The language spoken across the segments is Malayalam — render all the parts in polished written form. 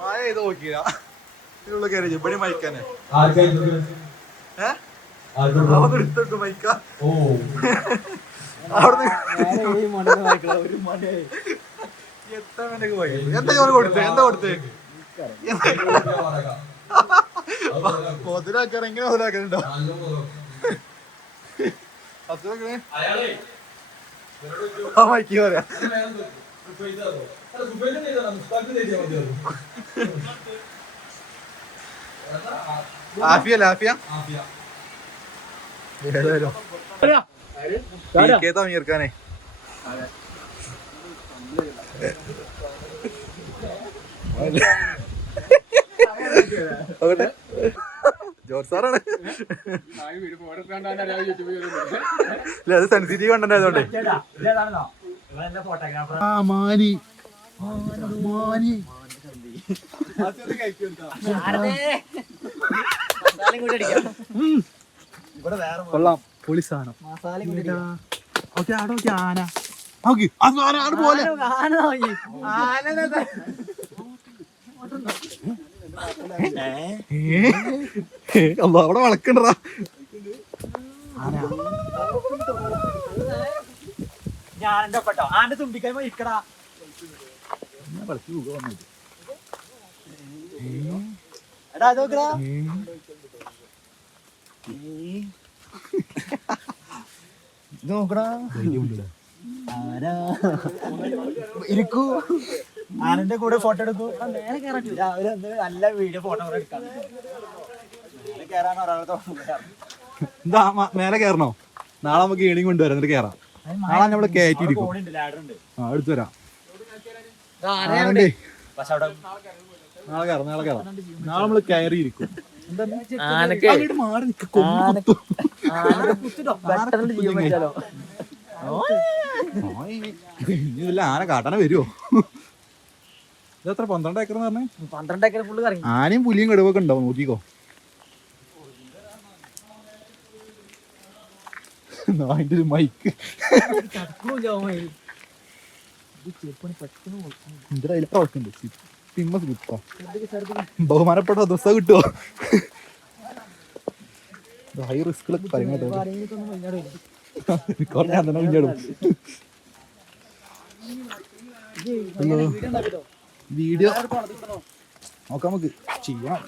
മഴ ചെയ്ത് നോക്കിയാ ഇതിനുള്ള കയറി ഇവിടെ മയക്കാനെ എടുത്തോട്ട് മയക്ക എന്താ കൊടുത്തേ എന്താ കൊടുത്തേ മുതലാക്കാറ് എങ്ങനെ മുതലാക്കലുണ്ടോ മൈക്ക് പറയാ ആഫിയ ഏതായാലും തമീർക്കാനെ ജോർജ് സാറാണ് അത് സെൻസിറ്റീവ് കണ്ടന്റ് ആയതുകൊണ്ട് കൊള്ളാം പൊളി സാധനം ഓക്കെ ആടോ ആന ആന പോലെ അവിടെ വളക്കണ്ടടാ ഞാനെന്റെ പെട്ടോ ആന്റെ തുമ്പിക്കൈ ഇരിക്കടാ എടാ നോക്കടാ നോക്കടാ ഇരിക്കൂ ആനന്റെ കൂടെ ഫോട്ടോ എടുക്കൂ രാവിലെ നല്ല വീഡിയോ ഫോട്ടോ എടുക്കാം കേറാൻ എന്താ മേലെ കേറണോ നാളെ നമുക്ക് ഏണിങ് കൊണ്ടുവരാം എന്നിട്ട് കേറാം നാളെ നമ്മള് കയറ്റിയിരിക്കും എടുത്തു വരാം നാളെ കയറാം നാളെ നമ്മള് കയറിയിരിക്കും ഇതില്ല ആന കാട്ടാന വരുവോ ഇതെത്ര 12 ഏക്കർ പറഞ്ഞേ 12 ഏക്കർ ഫുള്ള് കറങ്ങി ആനയും പുലിയും കടുവൊക്കെ ഉണ്ടാവും നോക്കിക്കോ അതിന്റെ ഒരു മൈക്ക് ബഹുമാനപ്പെട്ട ദിവസം കിട്ടുവോ ഹൈ റിസ്കിലൊക്കെ കാര്യങ്ങൾ വീഡിയോ നോക്കാം നമുക്ക് ചെയ്യാം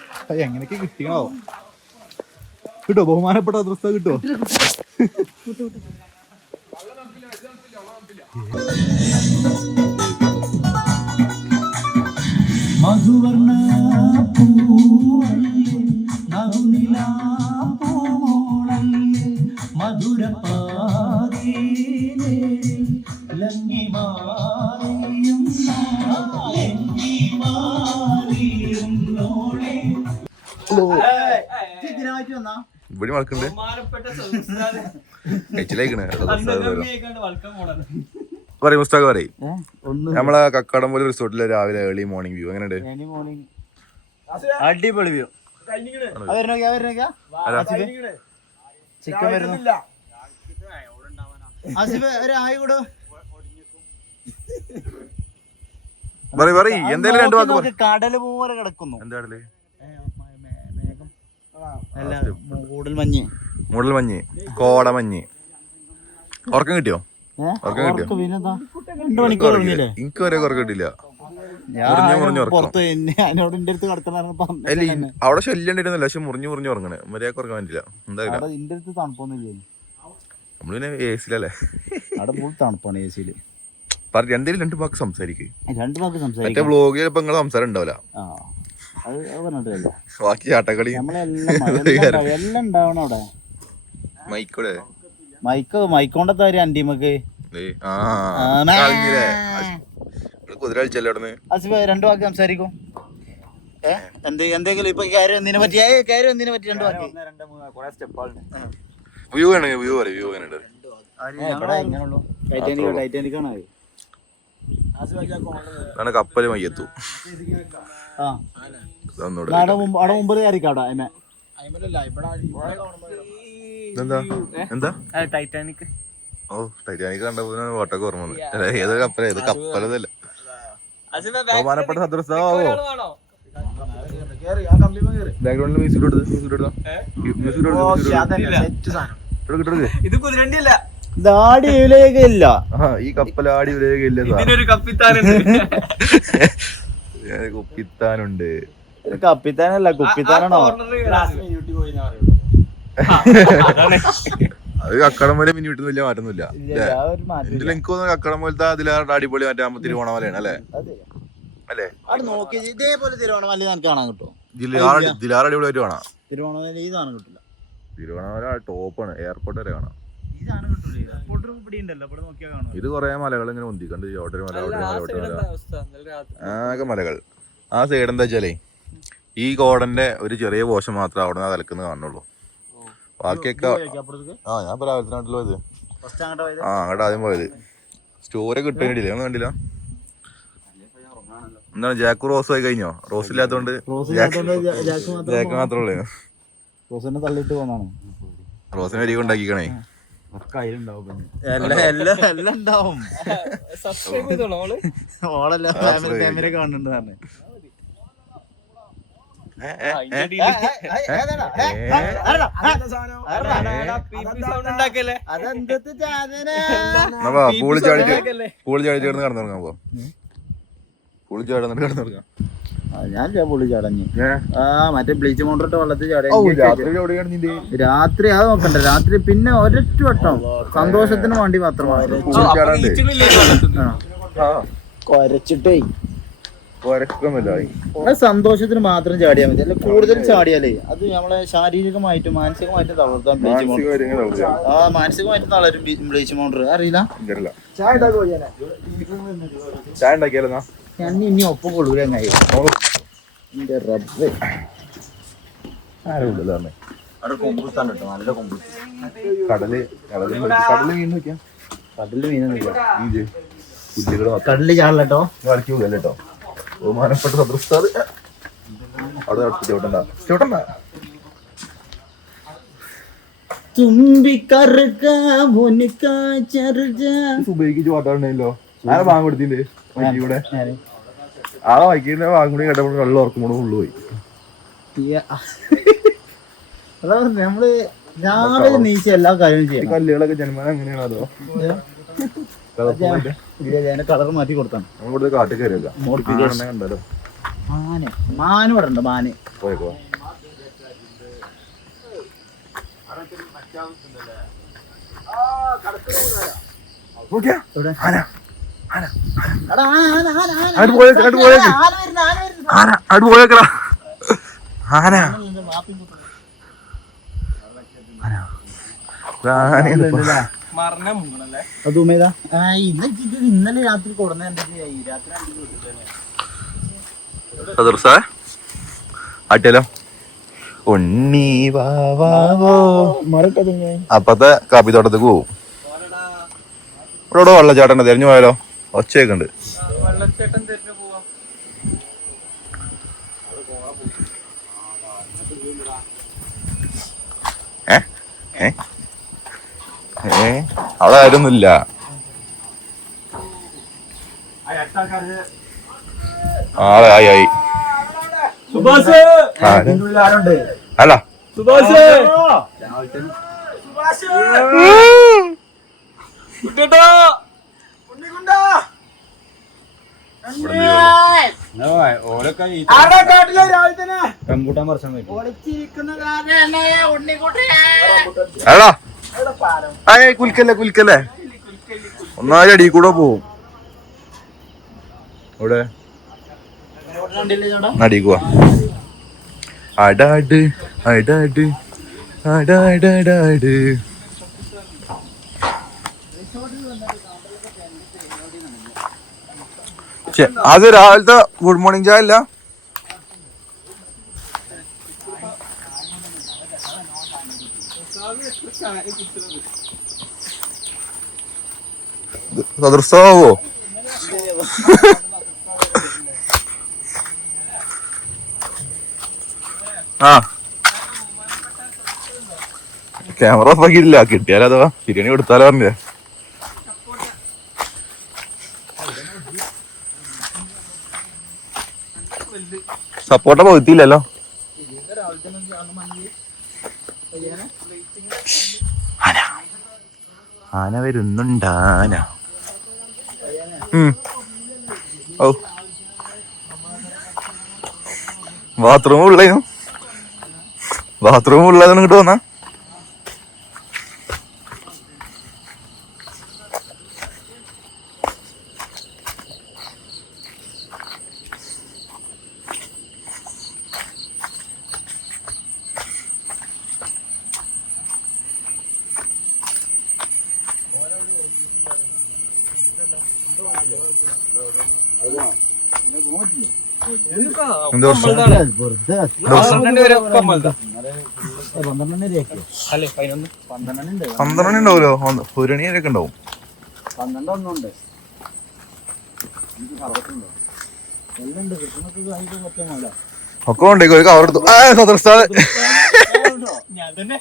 എങ്ങനെയൊക്കെ കിട്ടിയോ കിട്ടോ ബഹുമാനപ്പെട്ട ദിവസം കിട്ടുവോ മധുവർണ്ണ പൂവല്ലേ നറുനിലാ പൂമോളല്ലേ മധുരപാതീനേ ലങ്ങി മാറിയും ഇവിടെ വളക്കുണ്ട് പറയും മുസ്താഖ് പറയും നമ്മളെ കക്കാടംപോലെ റിസോർട്ടിലെ രാവിലെ ഏർലി മോർണിംഗ് വ്യൂ എങ്ങനെയുണ്ട് അടിപൊളി വ്യൂ ചിക്കൻ വരുന്നില്ല എന്തായാലും 2 വാക്ക് കടല് പോലെ കിടക്കുന്നു എന്താടല് മൂടൽമഞ്ഞ് കോടമഞ്ഞ് ഉറക്കം കിട്ടിയോ എനിക്ക് വരെ ഉറക്കം കിട്ടില്ല അവിടെ ശല്യം ഉണ്ടായിരുന്നില്ല പക്ഷെ മുറിഞ്ഞു ഉറങ്ങണേ മര്യാദക്ക് ഉറങ്ങാൻ പറ്റില്ല എന്തായാലും നമ്മള് പിന്നെ എ സിയിലല്ലേ തണുപ്പാണ് എ സിയില് പറഞ്ഞു എന്തേലും 2 വാക്ക് സംസാരിക്കും മറ്റേ വ്ളോഗിൽ ഇപ്പൊ നിങ്ങളെ സംസാരം ഉണ്ടാവില്ല ബാക്കി ചാട്ടക്കളി എല്ലാം ഉണ്ടാവണം അവിടെ മൈക്കോണ്ടത്തെ അന്റിമക്ക് കുതിര കളിച്ചല്ലേ അവിടെ 2 വാക്ക് സംസാരിക്കും എന്തെങ്കിലും ഇപ്പൊ കാര്യം എന്തിനെ പറ്റി 2 വാക്ക് വ്യൂ ആണ് വ്യൂ പറയും വ്യൂ എങ്ങനെയുണ്ട് ടൈറ്റാനിക് ആണ് കപ്പല് മയ്യത്തു എന്താ ടൈറ്റാനിക് ഓ ടൈറ്റാനിക് കണ്ടപ്പോ ഓട്ടൊക്കെ ഓർമ്മ ഏത് കപ്പല ഏത് കപ്പലതല്ല ബഹുമാനപ്പെട്ട സദൃശാവോ ബാക്ക്ഗ്രൗണ്ടിൽ മ്യൂസിക് എടുത്തോ ഇത് കുതിരണ്ടിയല്ല, ഇല്ല ഈ കപ്പലാടി വിലയില്ല ഇതിനൊരു കപ്പിത്താനുണ്ട്. കുപ്പിത്താനുണ്ട്. കപ്പിത്താനല്ല കുപ്പിത്താനാണോ? അത് കക്കടം പോലെ പിന്നെ വീട്ടിൽ വലിയ മാറ്റൊന്നുമില്ല. ഇതിൽ എനിക്ക് തോന്നുന്നു കക്കടം പോലത്തെ അതിലേറെ അടിപൊളി മറ്റേ തിരുവോണമലയാണ് അല്ലേ? അല്ലേ നോക്കി ഇതേപോലെ തിരുവോണമല നമുക്ക് കാണാൻ കിട്ടും. ഇതിലേറെ അടിപൊളിയായിട്ട് കാണാം. തിരുവോണമല ഈ സാധനം കിട്ടില്ല. തിരുവോണമല ടോപ്പാണ്, എയർപോർട്ട് വരെ കാണാം. ഈ സാധനം കിട്ടില്ല. എയർപോർട്ട് ഇവിടെ ഉണ്ടല്ലോ, ഇവിടെ നോക്കിയാൽ കാണാം. ഇത് കൊറേ മലകൾ ഇങ്ങനെ ഒന്തിക്കണ്ട്. ചോട്ടൊരു മല, ആകെ മലകൾ. ആ സൈഡ് എന്താ വെച്ചാലേ ഈ കോടന്റെ ഒരു ചെറിയ പോഷൻ മാത്രമേ അവിടെ നിന്ന് തലക്കുന്ന കാണുള്ളൂ. ബാക്കിയൊക്കെ ഞാൻ രാവിലത്തെ പോയത്. അങ്ങോട്ട് ആദ്യം പോയത് സ്റ്റോറി കിട്ടാനില്ലേ? ഒന്നും കണ്ടില്ല. എന്താണ് ജാക്ക് റോസ് ആയി കഴിഞ്ഞോ? റോസ് ഇല്ലാത്തോണ്ട് ജാക്ക് മാത്രമേ ഉള്ളൂ. റോസിനെ തള്ളിട്ട് പോന്നാണ്. റോസിനെ വരി കൊണ്ടാക്കിക്കണേ. എല്ലാം ഉണ്ടാവും. ഓളെല്ലാം ഫാമിലി കാണുന്നുണ്ട് പറഞ്ഞേ. പൂളി ചാടി ചേർന്ന് കിടന്നുറങ്ങാൻ പോ. പൂളി ചാടുന്നിട്ട് കിടന്നുറങ്ങാം. ഞാൻ പുള്ളി ചടഞ്ഞു. മറ്റേ ബ്ലീച്ച് പൗഡറിട്ട് വെള്ളത്തിൽ രാത്രി അത് നോക്കണ്ട. രാത്രി പിന്നെ ഒരൊറ്റ വട്ടം സന്തോഷത്തിന് വേണ്ടി മാത്രമാണ്. കൊരച്ചിട്ടേ സന്തോഷത്തിന് മാത്രം ചാടിയാൽ മതി. അല്ല കൂടുതൽ ചാടിയാലേ അത് നമ്മളെ ശാരീരികമായിട്ടും മാനസികമായിട്ടും തളർത്താൻ ബ്ലീച്ച് പൗഡർ. മാനസികമായിട്ട് തളരും ബ്ലീച്ച് പൗഡർ. അറിയില്ല ഞാൻ ഇനി ഒപ്പം കൊള്ളൂല. എന്റെ റബ്ബ് നല്ല കൊമ്പ്. കടല് മീനൊന്നുമില്ല. കടലിൽ ചാടല്ലോ. കേട്ടോ ബഹുമാനപ്പെട്ട സദൃശാദ് അവിടെ ചോട്ടണ്ട. സുബൈക്ക് പാട്ടാണല്ലോ. ആരെ വാങ്ങ കൊടുത്തില്ലേ വൈകിയൂടെ? ആ വൈകിന്റെ വാങ്ങുകൂടി കേട്ടപ്പോൾ വെള്ളം ഓർക്കുമ്പോൾ ഫുള്ള് പോയി. നമ്മള് രാവിലെ നീച്ച എല്ലാ കാര്യവും ചെയ്യും. കല്ലുകളൊക്കെ ജന്മന അങ്ങനെയാണോ? അതോ കളർ മാറ്റി കൊടുത്താണ്. നമ്മളിവിടെ കാട്ടിൽ കയറിയല്ലോ. കണ്ടല്ലോ മാന് ഇവിടെ ഉണ്ട്. മാന് പോയേക്കോ. ഇന്നലെ രാത്രി കൊടുന്ന ആട്ടിയാലോ ഉണ്ണി വാവോ. അപ്പത്തെ കാപ്പിത്തോട്ടത്തേക്ക് പോവും. ഇവിടെ വെള്ളച്ചാട്ടം തെരഞ്ഞു പോയാലോ? ഒച്ചയൊക്കെ ഉണ്ട്. അവിടെ ആരൊന്നുമില്ല. ആയി അല്ല റംബൂട്ടാൻ വർഷം കുൽക്കല്ലേ ഒന്നാലും അടി കൂടെ പോവും. ഇവിടെ അടിക്കുക. അടാട് അടാട് അടാടാട്. അത് രാവിലത്തെ ഗുഡ് മോർണിംഗ് ചായ അല്ല. സദൃശാവോ? ആ ക്യാമറ ഓഫ് ആക്കിയിട്ടില്ല. കിട്ടിയാലോ അഥവാ ബിരിയാണി കൊടുത്താലോ പറഞ്ഞേ. സപ്പോർട്ട പോയിട്ടില്ലല്ലോ. ആന വരുന്നുണ്ടാന. ഓ ബാത്റൂം ഉള്ളേനും ബാത്റൂം ഉള്ളതെന്ന് ഇങ്ങോട്ട് വന്നാ. എന്ത് വർഷം? 12 ഉണ്ടാവുമല്ലോ. 1 മണി വരെയൊക്കെ ഉണ്ടാവും. 12 ഒക്കെ കൊണ്ടേക്കോ ഒരു കവർ എടുത്തു. സദർസ്ഥാൻ ഞാൻ തന്നെ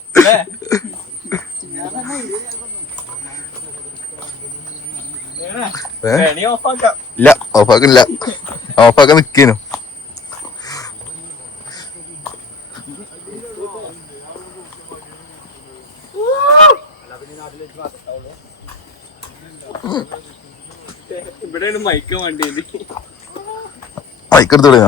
ഇല്ല, ഓഫാക്കില്ല. ഓഫാക്കാൻ നിക്കേനു. ഇവിടെയാണ് മൈക്ക വണ്ടി. മൈക്കെടുത്തോളൂ.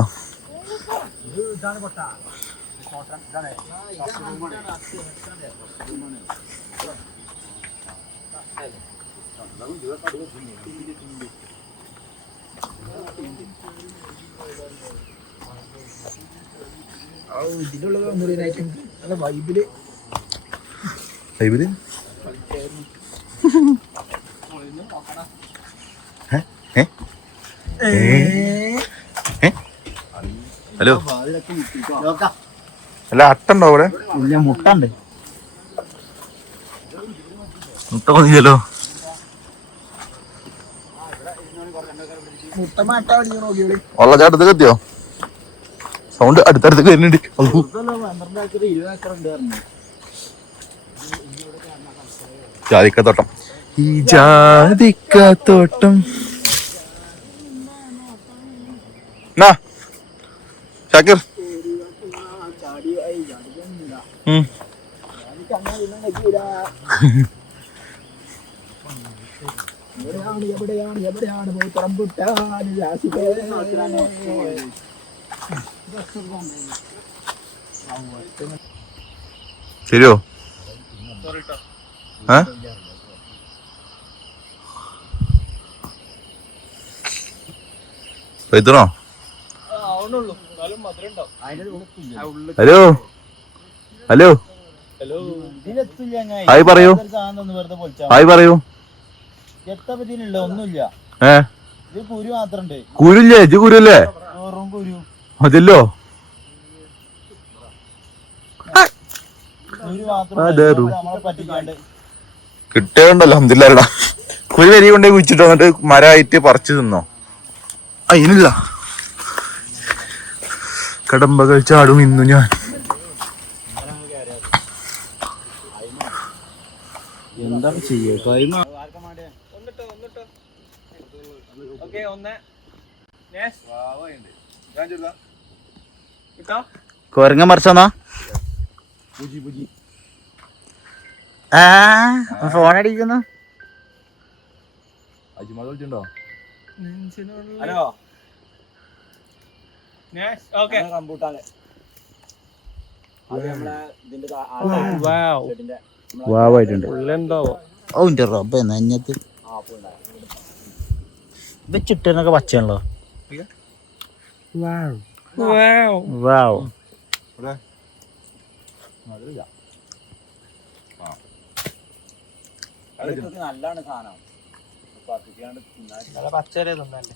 വൈബില് ഹലോ, അല്ല അട്ടുണ്ടോ അവിടെ? ഇല്ല, മുട്ടുണ്ട്. മുട്ട മതിയല്ലോ. വെള്ളച്ചാട്ടത്തേക്ക് എത്തിയോ? സൗണ്ട് അടുത്തടുത്തേക്ക് വരുന്നുണ്ട്. ജാതിക്കത്തോട്ടം. ഈ ജാതിക്കത്തോട്ടം ഷാക്കിർ. ശരിയോ? എത്തണോ? ഹലോ ഹലോ ഹായ് പറയൂ. ഹായ് പറയൂ. ഒന്നുമില്ല, കുരു മാത്രണ്ട്. കുരുല്ലേ? ഇജ്ജ് കുരുല്ലേ? കുരു അതല്ലോ. കിട്ടേണ്ടല്ലോ. അൽഹംദുലില്ലാഹ്. കുരു വരി കൊണ്ടേ കുഴിച്ചിട്ടോ, എന്നിട്ട് മരമായിട്ട് പറിച്ചു തിന്നോ? അതിനില്ല. കടമ്പകൾ ചാടും ഇന്നു ഞാൻ. എന്താണ് ചെയ്യ? കൊരങ്ങ മറിച്ചോന്നാ? ഫോൺ അടിക്കുന്നു. Hello rambutan. വാവായിട്ടുണ്ട്. ഓ ഇന്റെ റബ്ബേ, നെഞ്ഞത്ത് വെച്ചിട്ടൊക്കെ പച്ചയാണല്ലോ. നല്ലാണ് സാധനം. പച്ചരെ തിന്നല്ലേ.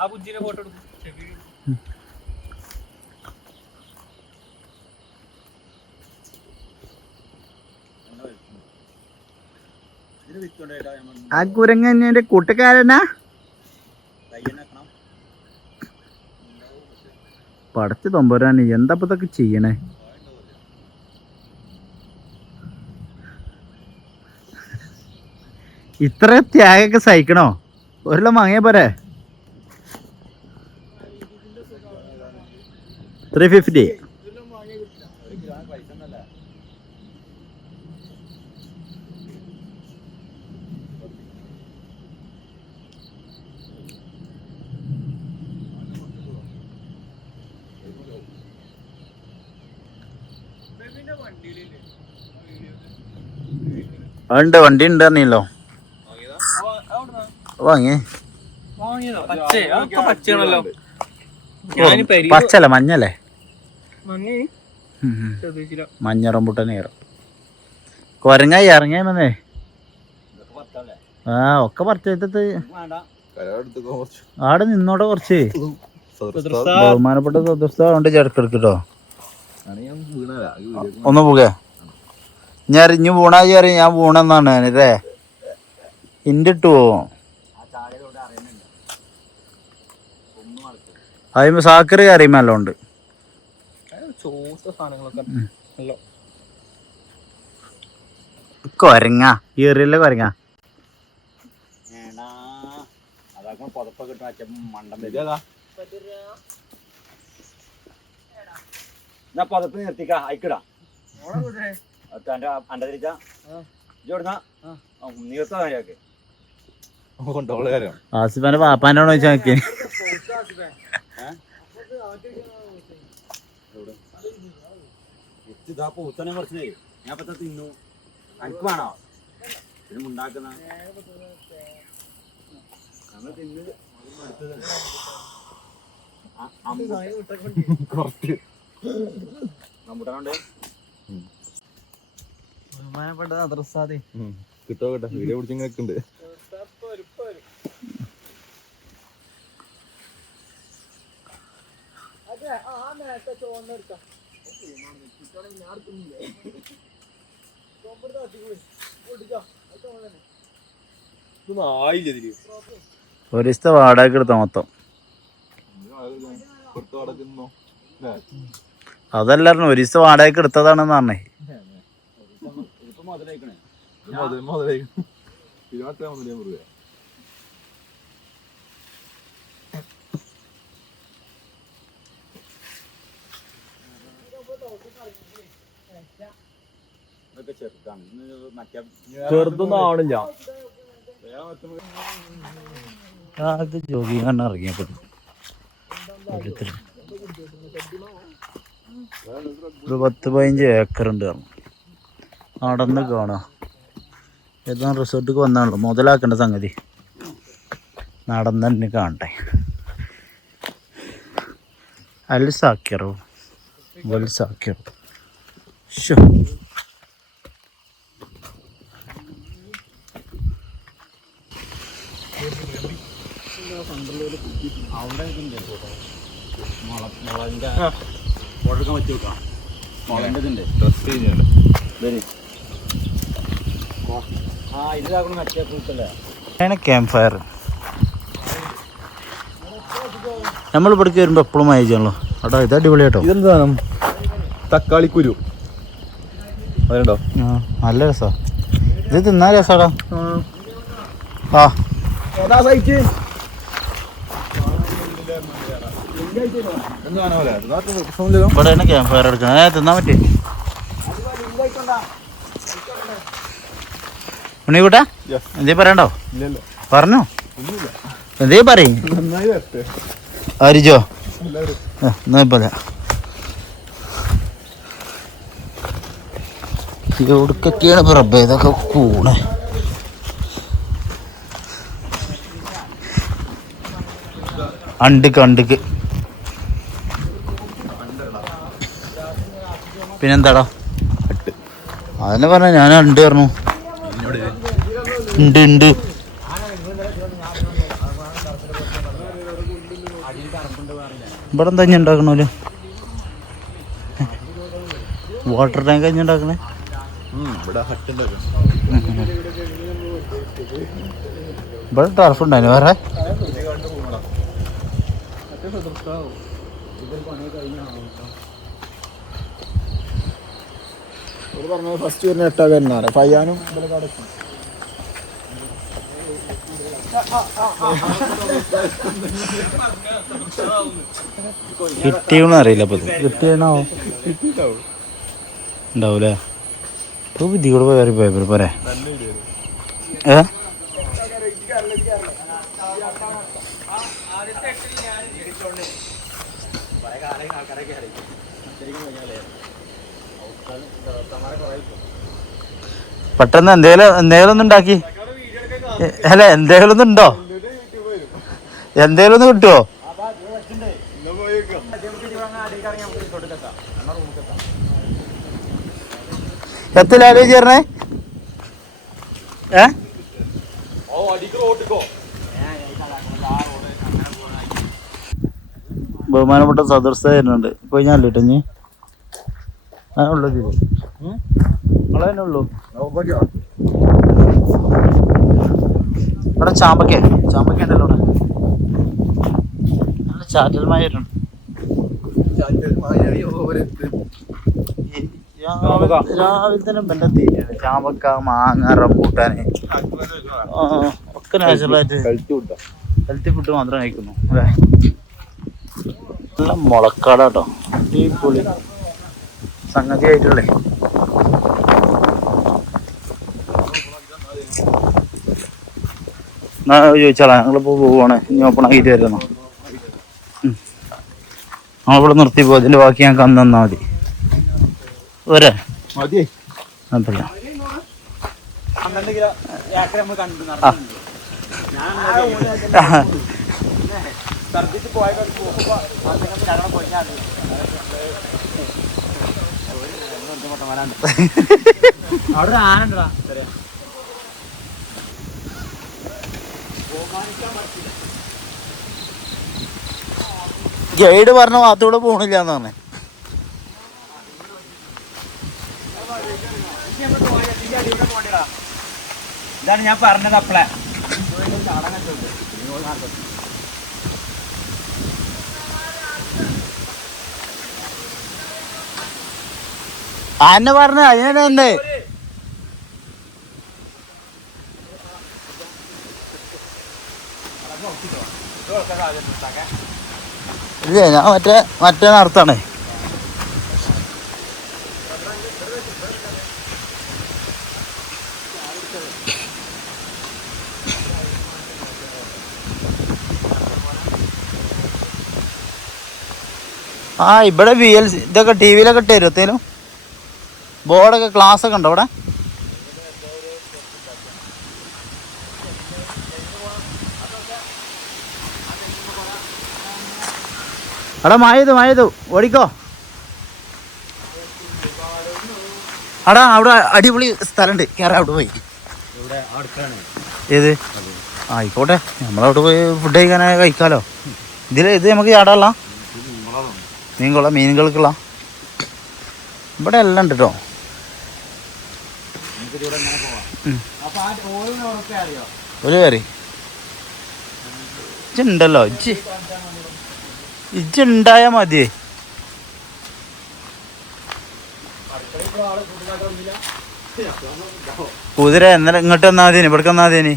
ആ ബുജ്ജിനെ ഫോട്ടോ എടുക്കും. ആ കുരങ്ങന്റെ കൂട്ടുകാരനാ പടച്ച് തൊമ്പരാണ്. എന്താ ഇതൊക്കെ ചെയ്യണേ? ഇത്ര ത്യാഗൊക്കെ സഹിക്കണോ? ഒരെല്ലാം വാങ്ങിയ പോരെ? 350. ഉണ്ട്, വണ്ടി ഉണ്ട് പറഞ്ഞല്ലോ. വാങ്ങി പച്ചയാണല്ലോ. പച്ചല്ല മഞ്ഞല്ലേ? മഞ്ഞ റംബൂട്ടാൻ ഏറും. കൊരങ്ങായി ഇറങ്ങിയാ മതി. ആ ഒക്കെ പറിച്ചെടുത്തിട്ട് ആടെ നിന്നോടെ കുറച്ച് ബഹുമാനപ്പെട്ട സദസ്സുണ്ട് ചേർക്കെടുക്കട്ടോ. ഒന്ന് പോകെ ഞാൻ അറിഞ്ഞു പൂണാജി അറിയാം. ഞാൻ പൂണെന്നാണ് അല്ലേ ഇന്റെ ഇട്ട് പോവും. അതിന് സാക്കറി അറിയുമല്ലോ ഉണ്ട്. കൊരങ്ങ ഏറിയല്ലേ കൊരങ്ങ. പതപ്പ് നിർത്തിക്കാ അയക്കടാ അണ്ട തിരിച്ചാ നീർത്താ ആസിഫാന്റെ പാപ്പാനോട് ചോദിച്ചാ നോക്കി. പൂത്തനെ കുറച്ച് ഞാൻ പത്ത തിന്നു. എനിക്ക് വേണോ ഇതിന് ഉണ്ടാക്കുന്ന റംബൂട്ടാനുണ്ട്. ബഹുമാനപ്പെട്ട അദ്രസാദി കിട്ടോ കേട്ടോ. വീഡിയോ പിടിച്ചിങ്ങനെയൊക്കെ ഉണ്ട്. ഒരു ദിവസത്തെ വാടക എടുത്ത മൊത്തം അതല്ലായിരുന്നു. ഒരു ദിവസം വാടക എടുത്തതാണെന്ന് പറഞ്ഞേ. ചെറുതൊന്നും ആവണില്ല. അത് ജോഗിങ് കണ്ണ് ഇറങ്ങിയപ്പോൾ ഒരു 10-15 ഏക്കറുണ്ട് പറഞ്ഞു. നടന്ന് കാണാം. ഏതാ റിസോർട്ടിക്ക് വന്നാണല്ലോ മുതലാക്കേണ്ട സംഗതി. നടന്ന് തന്നെ കാണട്ടെ. അൽസാക്കിറോ വൽസാക്കിറോ ഷോ ക്യാമ്പ് ഫയർ നമ്മൾ ഇവിടേക്ക് വരുമ്പോ എപ്പോഴും അയച്ചാണല്ലോ. അടാ ഇത് അടിപൊളി കേട്ടോ. ഇതെന്താ തക്കാളിക്കുരു അതുണ്ടോ? നല്ല രസാ. ഇത് തിന്നാ രസാടാ. ആ ഇവിടെ ക്യാമ്പ് ഫയർ എടുക്കണം. തിന്നാൻ പറ്റേ ഉണ്ണിക്കൂട്ടാ? എന്തേ പറയണ്ടോ? പറഞ്ഞോ എന്തേ പറയും. അരിജോ എന്നാ എവിടക്കൊക്കെയാണ് പ്രഭ ഇതൊക്കെ കൂടെ. അണ്ടിക്ക് പിന്നെന്താടാ അതന്നെ പറഞ്ഞ ഞാൻ അണ്ട് പറഞ്ഞു. ഉണ്ട് ഇവിടെ എന്താ ഇനി ഉണ്ടാക്കണല്ലോ? വാട്ടർ ടാങ്ക് കഴിഞ്ഞ് ഉണ്ടാക്കണേ. ഇവിടെ ടർഫ് ഉണ്ടായിരുന്നു വേറെ. ഫസ്റ്റ് വരുന്ന എട്ടാകാരനാണ് പയ്യാനും കിട്ടിയെന്ന് അറിയില്ല. അപ്പൊ കിട്ടിയാണോ ഉണ്ടാവൂലേ? ബുദ്ധി കൂടെ പോയ പേപ്പർ പോരെ. പെട്ടെന്ന് എന്തേലും ഒന്നും ഉണ്ടാക്കി. അല്ല എന്തേലും ഒന്നും ഉണ്ടോ? എന്തേലും ഒന്ന് കിട്ടുവോ? എത്തിലാലോ ചേർന്നേ. ബഹുമാനപ്പെട്ട സദർസ് വരുന്നുണ്ട്. ഇപ്പൊ ഞാൻ ഇട്ടഞ്ഞ് ഉള്ളത് തന്നെ ഉള്ളൂ. ഇവിടെ ചാമ്പക്ക ഉണ്ടല്ലോ. ഇവിടെ നല്ല ചാറ്റൽ മഴ വരുന്നുണ്ട്. രാവിലെ തന്നെ ബന്ധം തീരുന്നത്. ചാമ്പക്ക, മാങ്ങ, റംബൂട്ടാന് ഒക്കെ നാച്ചുറലായിട്ട് ഹെൽത്തി ഫുഡ് മാത്രം കഴിക്കുന്നു അല്ലേ. നല്ല മുളക്കാടാട്ടോ, അടിപൊളി സംഗതി ആയിട്ടുള്ളേ. ചോദിച്ചാളാ, ഞങ്ങളിപ്പോ പോവാണ്. ഇനി ഓപ്പൺ ആക്കിയിട്ട് വരുന്നോ? നമ്മളിവിടെ നിർത്തി പോകും. ഇതിന്റെ ബാക്കി ഞങ്ങൾക്ക് അന്ന് തന്നാ മതി. പോരെ അതല്ല. അവിടെ ആനണ്ടാ ഗൈഡ് പറഞ്ഞ ഭാഗത്തൂടെ പോണില്ല എന്ന് പറഞ്ഞേ. ഇതാണ് ഞാൻ പറഞ്ഞത്. അപ്പളെ ആന്നെ പറഞ്ഞ അതിനെന്തേ ഇല്ലേ? ഞാൻ മറ്റേ നടത്താണേ. ഇവിടെ VLC ഇതൊക്കെ TV-ലൊക്കെ ഇട്ട് തരും. എത്തേലും ബോർഡൊക്കെ ക്ലാസ് ഒക്കെ ഉണ്ടോ അവിടെ? അവിടെ മഴയതു ഓടിക്കോ. അവിടെ അടിപൊളി സ്ഥലമുണ്ട്, കയറാം. അവിടെ പോയി ഏത് ആയിക്കോട്ടെ, നമ്മളവിടെ പോയി ഫുഡ് കഴിക്കാലോ. ഇത് നമുക്ക് ചാടാനുള്ള മീനുകൾക്കുള്ള ഇവിടെ എല്ലാം ഉണ്ട് കേട്ടോ. ഒരു കയറി ഇജ്ജുണ്ടല്ലോ. ഇജ്ജുണ്ടായ മതിയേ. കുതിര എന്നാലും ഇങ്ങോട്ട് വന്നാ മതിയേനി, ഇവിടേക്ക് വന്നാ മതിയേനി.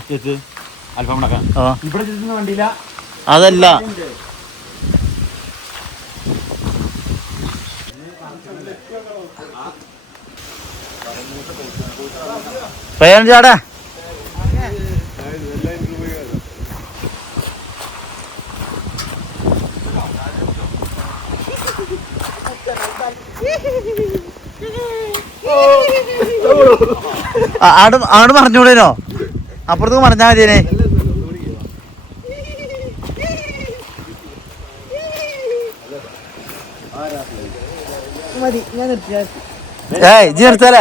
അതല്ല പയ്യൻചാടാ. ആട് മറിഞ്ഞൂടേനോ? അപ്പുറത്തേക്ക് മറിഞ്ഞാ മതിയേനെ. ഇജ്ജ് നിർത്തല്ലേ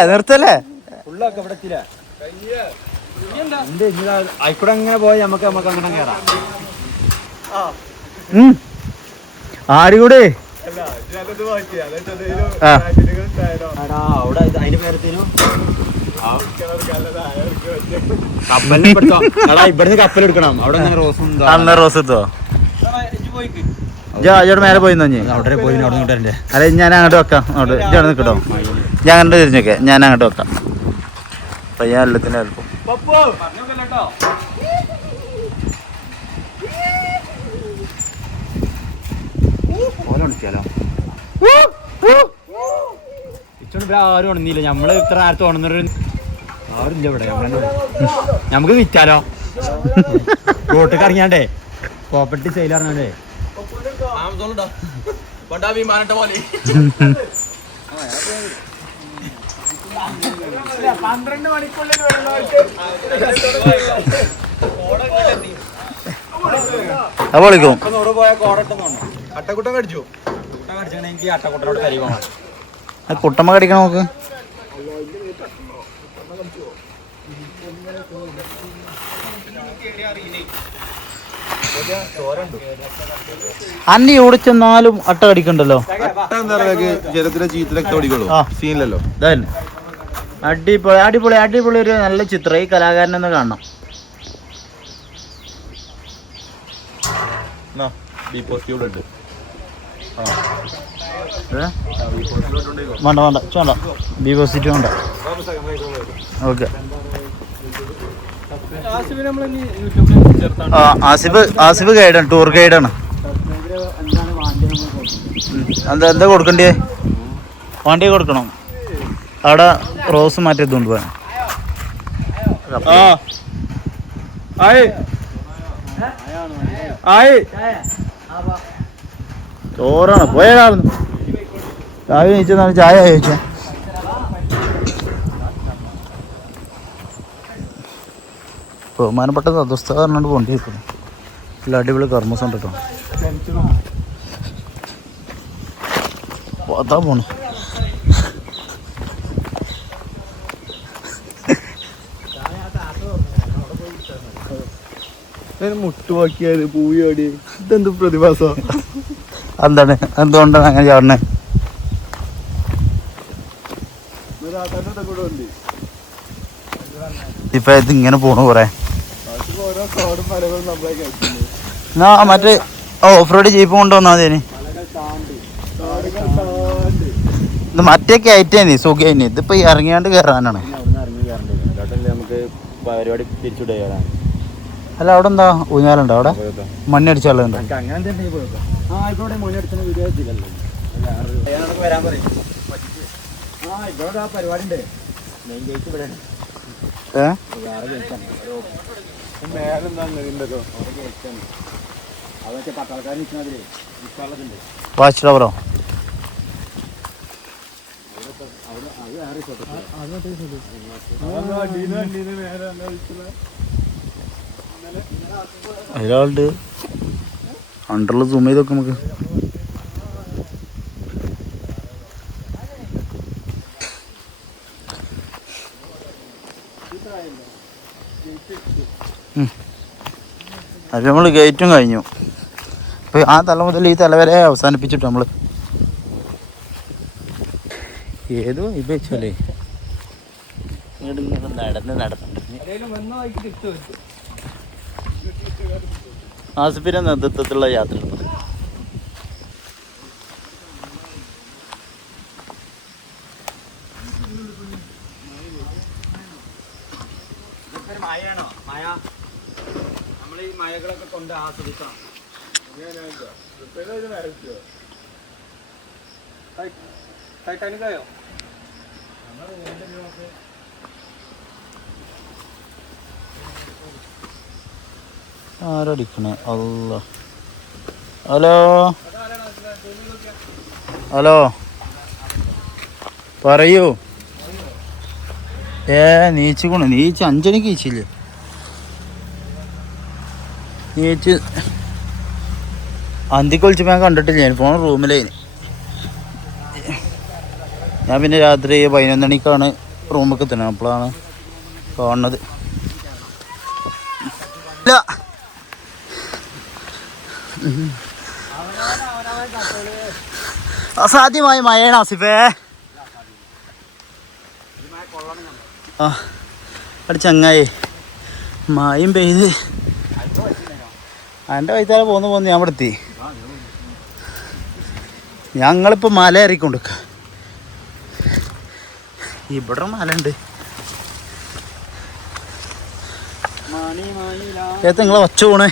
ആയിക്കൂടെ അങ്ങനെ പോയി നമുക്ക് അങ്ങനെ കയറാം. ആരുകൂടെ ആ അവിടെ അതിന്റെ പേര് തരൂ കപ്പലിനെ ഇവിടുന്ന് കപ്പലെടുക്കണം അവിടെ റോസും അന്ന് റോസ് എത്തോ ജോടെ മേലെ പോയി അവിടെ പോയി അവിടെ നിന്നിട്ടല്ലേ അല്ലെ ഞാൻ അങ്ങോട്ട് വെക്കാം അങ്ങോട്ട് ഇജ് അവിടെ നിൽക്കട്ടോ ഞാൻ അങ്ങോട്ട് തിരിഞ്ഞൊക്കെ ഞാൻ അങ്ങോട്ട് വെക്കാം അപ്പൊ ഞാൻ എല്ലാത്തിനും ഹെൽപ്പും ആരും ഉണന്നില്ല നമ്മള് ഇത്ര നേരത്തെ ഉണന്നൊരു ആരുമില്ല ഇവിടെ നമുക്ക് വിറ്റാലോ റോട്ടിൽ ഇറങ്ങിയാണ്ടേ പ്രോപ്പർട്ടി സെയിൽ ഇറങ്ങാണ്ടേ അപ്പൊ വിളിക്കും അട്ടക്കുട്ടം കടിച്ചു അട്ടക്കുട്ടനോട് കരി പോകണം കുട്ടമ്മ കടിക്കണം നോക്ക് അന്നെ ഇവിടെ ചെന്നാലും അട്ട കടിക്കണ്ടല്ലോ ജലത്തിലെ ചീത്തിലൊക്കെ ഓടിക്കോളൂ സീനില്ലല്ലോ അടിപൊളി അടിപൊളി അടിപൊളി ഒരു നല്ല ചിത്രം ഈ കലാകാരനെന്ന് കാണണം വേണ്ട വേണ്ട വേണ്ട ബി പോസിറ്റീവ് വേണ്ട ഓക്കെ ആസിഫ് ഗൈഡാണ് ടൂർ ഗൈഡാണ് എന്താ കൊടുക്കണ്ടേ വണ്ടി കൊടുക്കണം അവിടെ റോസ് മാറ്റിയതുകൊണ്ട് പോകാൻ ചോറാണ് പോയ കാണുന്നു രാവിലെ ചോദിച്ചാൽ ചായ ചോദിച്ചാ ബഹുമാനപ്പെട്ട സദസ്ത പറഞ്ഞോണ്ട് പോണ്ടി കിട്ടുന്നു നല്ല അടിപൊളി കർമ്മസം ഉണ്ട് കേട്ടോ അതാ പോണു മുട്ടുവാക്കിയാല് പൂയാടി ഇതെന്ത് പ്രതിഭാസം എന്താണ് എന്തുകൊണ്ടാണ് അങ്ങനെ ചാടണേ ഇപ്പൊ ഇത് ഇങ്ങനെ പോണു കൊറേ മറ്റേ ഓഫ് റോഡ് ജീപ്പ് കൊണ്ടുവന്നാ മതി ഇത് മറ്റേ കയറ്റേനി സുഖേനി ഇതിപ്പോ ഇറങ്ങിയാണ്ട് കയറാനാണ് പരിപാടി തിരിച്ചുവിട അല്ല അവിടെ എന്താ ഊഞ്ഞാലുണ്ടോ അവിടെ മണ്ണി അടിച്ചാളുണ്ട് പരിപാടി ഉണ്ട് വാച്ച് ടവറോ ഒരാളുണ്ട് അണ്ടറിൽ സൂം ചെയ്തൊക്കെ നമുക്ക് അപ്പം നമ്മൾ ഗേറ്റും കഴിഞ്ഞു ഇപ്പം ആ തല മുതൽ ഈ തല വരെ അവസാനിപ്പിച്ചിട്ട് നമ്മൾ ഏതോ ഇപ്പം വെച്ചാലേ ഇങ്ങനെ നടന്നുണ്ട് ആസിഫിന്റെ നേതൃത്വത്തിലുള്ള യാത്ര നമ്മൾ ഈ മഴകളൊക്കെ കൊണ്ട് ആസ്വദിക്കാം ടൈറ്റാനിക്കായോ ആരടിക്കണേ അല്ല ഹലോ ഹലോ പറയൂ നീച്ചുകൊണ്ട് നീച്ച് 5 മണിക്ക് നീച്ചില്ലേ നീച്ച് അന്തിക്ക് വിളിച്ചപ്പോൾ ഞാൻ കണ്ടിട്ടില്ല ഞാൻ ഫോൺ റൂമിലേന് ഞാൻ പിന്നെ രാത്രി 11 മണിക്കാണ് റൂമിലേക്ക് എത്തുന്നത് അപ്പോഴാണ് കാണുന്നത് ഇല്ല അസാധ്യമായ മഴയാണ് ആസിഫേ. ആ അവിടെ ചങ്ങായി മഴയും പെയ്ത് എൻ്റെ വൈത്താലെ പോന്ന് ഞാൻ ഇവിടെ എത്തി. ഞങ്ങളിപ്പോൾ മല ഇറങ്ങിക്കൊണ്ടിരിക്ക. ഇവിടെ മല ഉണ്ട്. ഏത്ത നിങ്ങളെ ഒച്ച പോണേ.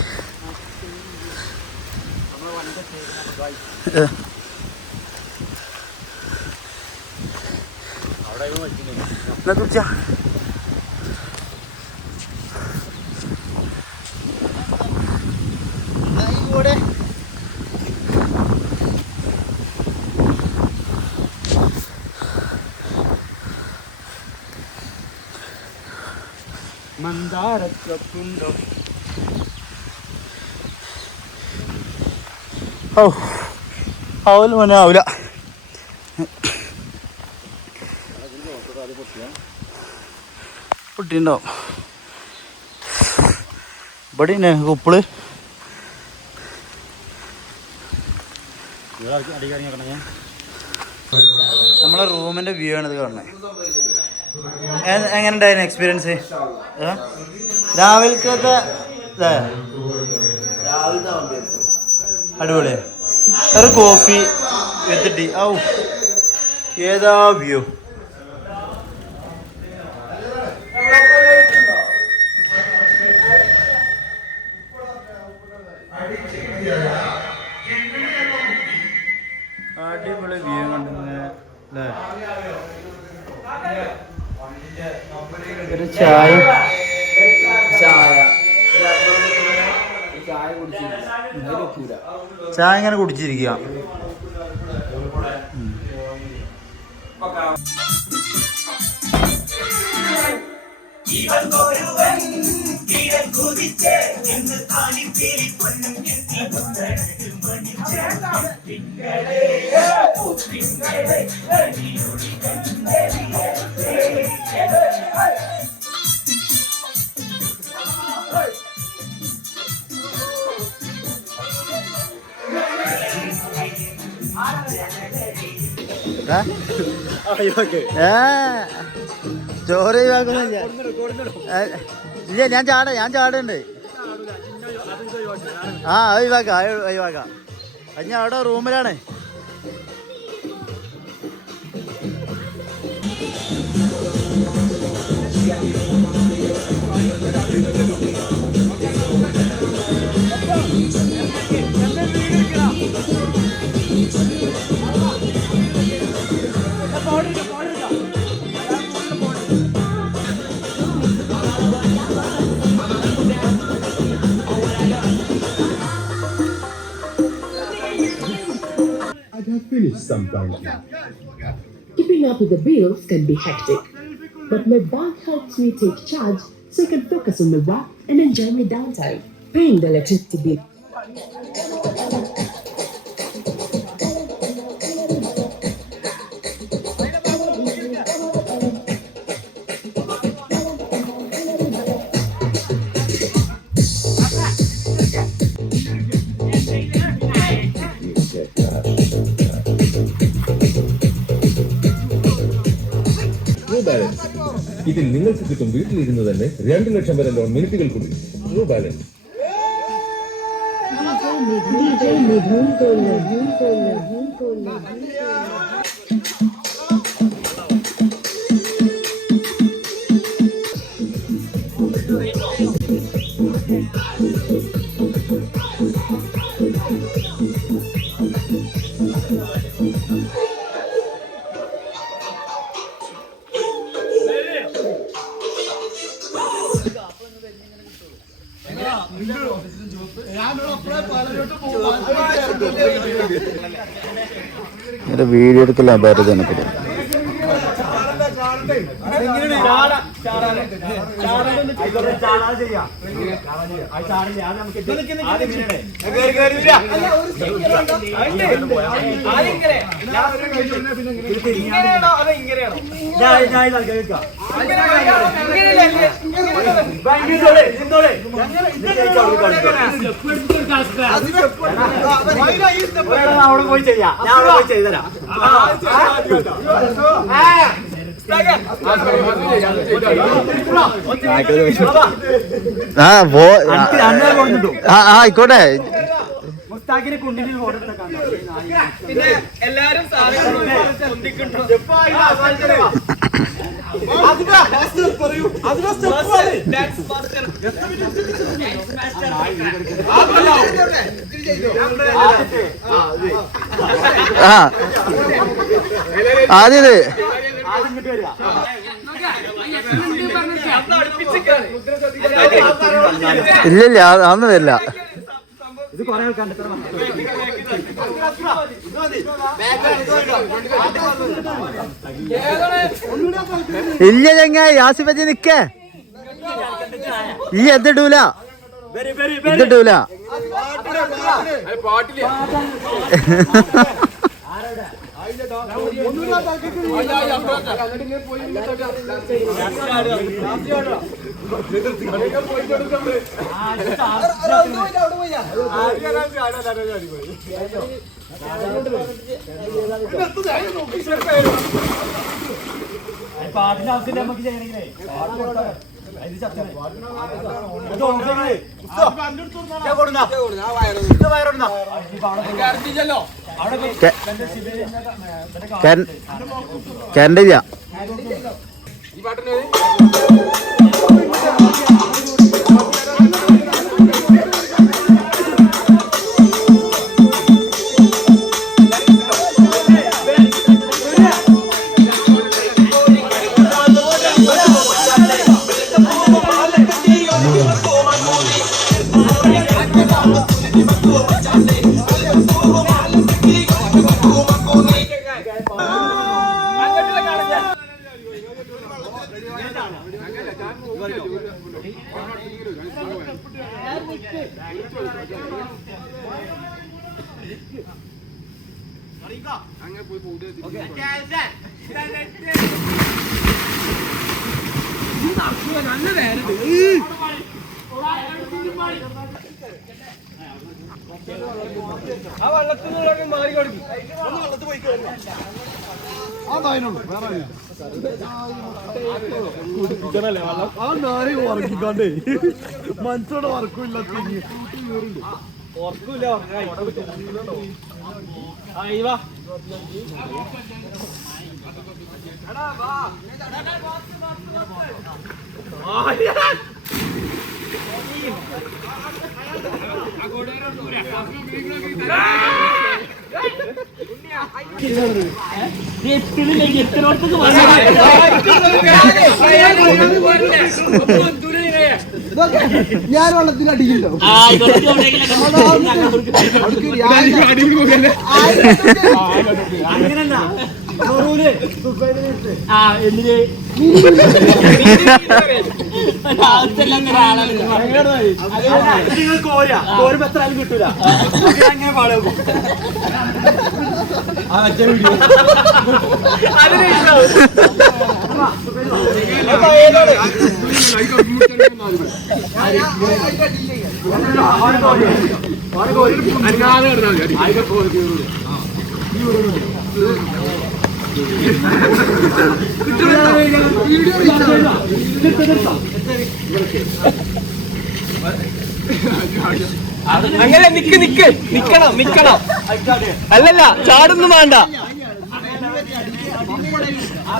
എന്നാ കുറിച്ചാ കൂടെ മന്ദാരത്തുണ്ടോ ഓ ആവില്ല മോനെ ആവില്ല. പൊട്ടിണ്ടാവും. ഇവിടെ തന്നെ കുപ്പിള് നമ്മളെ റൂമിന്റെ വ്യൂ ആണ് ഇത് കാണുന്നത്. എങ്ങനെ ഉണ്ടായിരുന്നു എക്സ്പീരിയൻസ്? രാവിലത്തെ അടിപൊളി. ഒരു കോഫി വിത്ത് ടീ. ഔ ഏതാ വ്യൂ. അടിപൊളി വ്യൂ കണ്ടിങ്ങനെ അല്ലേ. ഒരു ചായ ഇങ്ങനെ കുടിച്ചിരിക്കുക. ചോറ് ഒഴിവാക്കുന്നില്ല. ഇല്ല ഞാൻ ചാടുണ്ട്. ആ ഒഴിവാക്കാം. ഞാൻ അവിടെ റൂമിലാണ്. Finished sometimes. Keeping up with the bills can be hectic, but my bank helps me take charge so I can focus on my work and enjoy my downtime, paying the electricity bill. ഇതിൽ നിങ്ങൾക്ക് കിട്ടും വീട്ടിലിരുന്ന് തന്നെ 2 ലക്ഷം വരെ ലോൺ മിനിറ്റുകൾ കൂടി. True balance. വീഡിയോ എടുക്കലാ ഭാരത. അവിടെ പോയി ചെയ്യാം, ഞാൻ അവിടെ പോയി ചെയ്തരാം. ആയിക്കോട്ടെ. മുസ്താഖിനെ കുണ്ടിന് പിന്നെ എല്ലാരും ആദ്യത് ഇല്ലില്ല അതൊന്നും വരില്ല. ഇത് കുറെ ആൾക്കാണ്ട് ഇല്ല ചങ്ങായി ആസിഫജി നിക്കേ. ഈ എന്തിടൂല ഇതിടൂല. പാട്ടിന്റെ ആവശ്യമില്ല നമുക്ക് ചെയ്യണമെങ്കിലേ. കരണ്ടില്ല. ആ വെള്ളത്തിൽ നിന്ന് മാറി കൊടുക്കും. ഉറക്കിക്കാണ്ടേ മനസ്സോടെ ഉറക്കില്ല. ഉറക്കില്ല ഞാൻ വെള്ളത്തിൽ അടിക്കണ്ടോ? അങ്ങനല്ല കോരുമ്പോ എത്ര ആരും കിട്ടൂല. അങ്ങനെ പാടും അങ്ങനെ നിക്കണം. അല്ലല്ല ചാടൊന്നും വേണ്ട.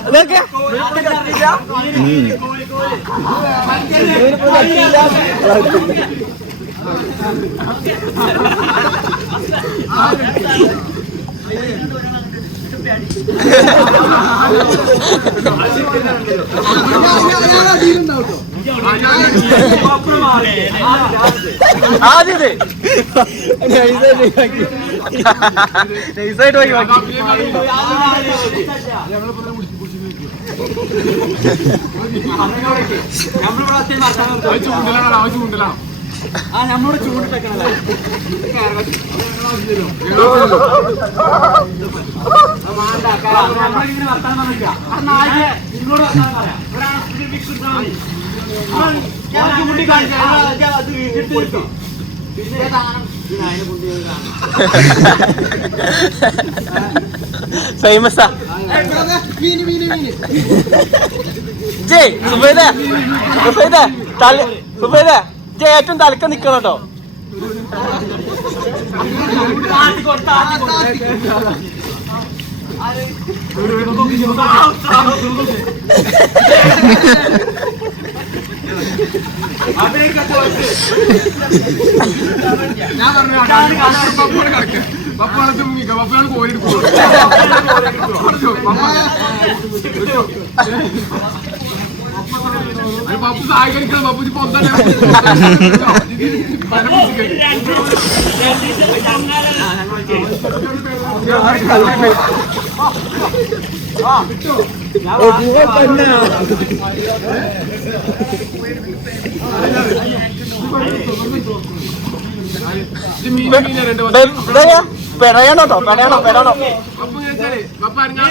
അതൊക്കെ ആദ്യത് നൈസായിട്ട് നമ്മളോട് ചൂണ്ടിട്ടേക്കണല്ലേ നമ്മളിങ്ങനെ വർത്താനം പറഞ്ഞില്ല നിങ്ങളോട് വർത്താനം പറയാം ഫേമസാ ജയ് സുബൈദ ജയ് ഏറ്റവും തലക്ക നിക്കണം കേട്ടോ. ഞാൻ പറഞ്ഞു പപ്പാളത്ത് മുങ്ങിക്ക പപ്പയാണ് കോരിയെടുക്കും. പപ്പു സഹായിക്കണം പപ്പു പൊന്താണ് പെടയണോ പെടയണോ പപ്പു ചോദിച്ചാലേ പപ്പ അറിഞ്ഞാ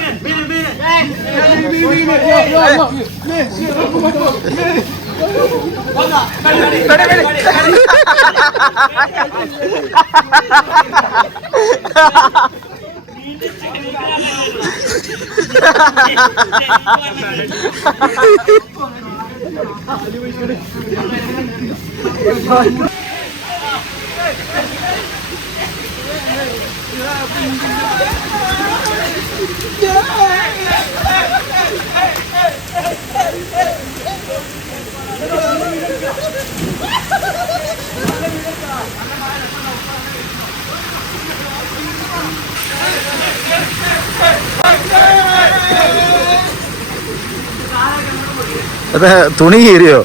അതെ തുണി കീറിയോ?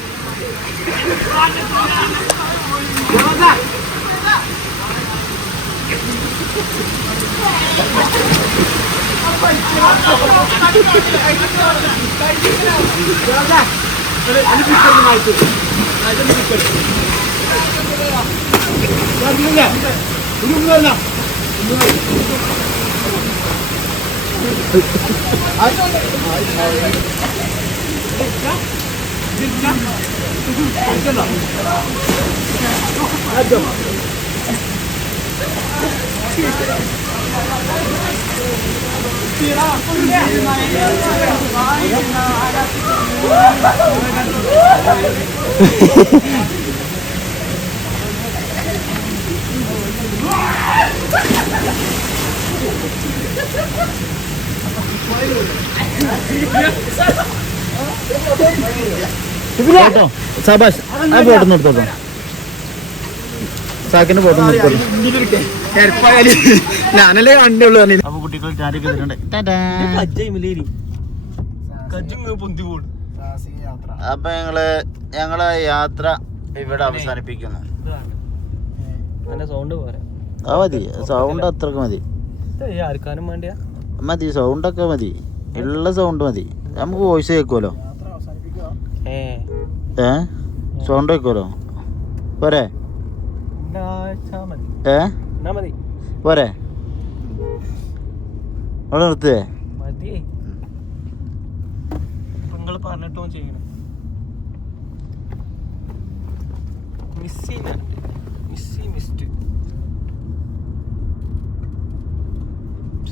സാബാഷ് ആ ഫോട്ടോ നിർത്തോട്ടോ. സാക്കിന്റെ ഫോട്ടോ നിർത്തോട്ടോ. ഞാനല്ലേ വണ്ടി ഉള്ളു. അപ്പൊ കുട്ടികൾ ചാടി അപ്പൊ ഞങ്ങളെ യാത്ര ഇവിടെ അവസാനിപ്പിക്കുന്നു. ആ മതി, സൗണ്ട് അത്രക്ക് മതി മതി, സൗണ്ടൊക്കെ മതി, ഉള്ള സൗണ്ട് മതി. നമുക്ക് വോയിസ് കേൾക്കുമല്ലോ. സൗണ്ട് കേൾക്കുമല്ലോ. പോരെ പോരെ അവിടെ നിർത്തേ. പറഞ്ഞിട്ടോ ചെയ്യണം. മിസ്സി മിസ്റ്റ്